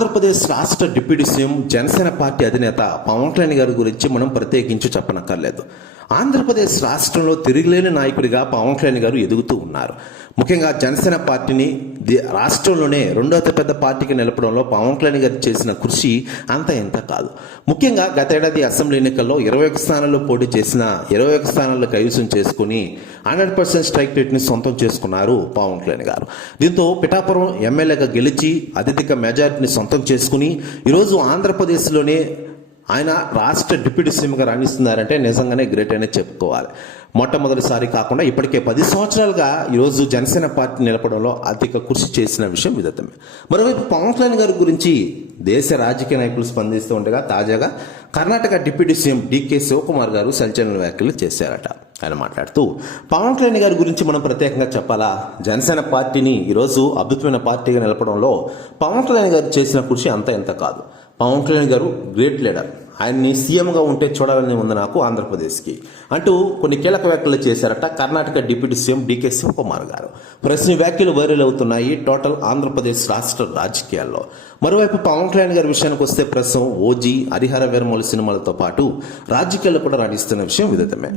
ఆంధ్రప్రదేశ్ రాష్ట్ర deputy CM Janasena party అధినేత పవన్ కళ్యాణ్ గారి గురించి మనం ప్రత్యేకించి చెప్పనక్కర్లేదు. ఆంధ్రప్రదేశ్ రాష్ట్రంలో తిరుగులేని నాయకుడిగా పవన్ కళ్యాణ్ గారు ఎదుగుతూ ఉన్నారు. ముఖ్యంగా జనసేన పార్టీని రాష్ట్రంలోనే రెండో అతిపెద్ద పార్టీకి నిలపడంలో పవన్ కళ్యాణ్ గారు చేసిన కృషి అంత ఎంత కాదు. ముఖ్యంగా గతేడాది అసెంబ్లీ ఎన్నికల్లో 21 స్థానాల్లో పోటీ చేసిన 21 స్థానాల్లో కైవసం చేసుకుని 100% స్ట్రైక్ రేట్ని సొంతం చేసుకున్నారు పవన్ కళ్యాణ్ గారు. దీంతో పిఠాపురం ఎమ్మెల్యేగా గెలిచి అత్యధిక మెజారిటీని సొంతం చేసుకుని ఈరోజు ఆంధ్రప్రదేశ్లోనే ఆయన రాష్ట్ర డిప్యూటీ సీఎంగా రాణిస్తున్నారంటే నిజంగానే గ్రేట్ అనే చెప్పుకోవాలి. మొట్టమొదటిసారి కాకుండా ఇప్పటికే 10 సంవత్సరాలుగా ఈరోజు జనసేన పార్టీ నిలపడంలో అధిక కృషి చేసిన విషయం విదితమే. మరోవైపు పవన్ కళ్యాణ్ గారి గురించి దేశ రాజకీయ నాయకులు స్పందిస్తూ ఉండగా తాజాగా కర్ణాటక డిప్యూటీ సీఎం డికే శివకుమార్ గారు సంచలన వ్యాఖ్యలు చేశారట. ఆయన మాట్లాడుతూ పవన్ కళ్యాణ్ గారి గురించి మనం ప్రత్యేకంగా చెప్పాలా, జనసేన పార్టీని ఈరోజు అద్భుతమైన పార్టీగా నిలపడంలో పవన్ కళ్యాణ్ గారు చేసిన కృషి అంత ఎంత కాదు. పవన్ కళ్యాణ్ గారు గ్రేట్ లీడర్, ఆయన్ని సీఎంగా ఉంటే చూడాలని ఉంది నాకు ఆంధ్రప్రదేశ్కి అంటూ కొన్ని కీలక వ్యాఖ్యలు చేశారట కర్ణాటక డిప్యూటీ సీఎం డికే శివకుమార్ గారు. ప్రశ్న వ్యాఖ్యలు వైరల్ అవుతున్నాయి టోటల్ ఆంధ్రప్రదేశ్ రాష్ట్ర రాజకీయాల్లో. మరోవైపు పవన్ కళ్యాణ్ గారి విషయానికి వస్తే ప్రస్తుతం ఓజీ, హరిహర వీరమల్లు సినిమాలతో పాటు రాజకీయాల్లో కూడా రాణిస్తున్న విషయం విదితమే.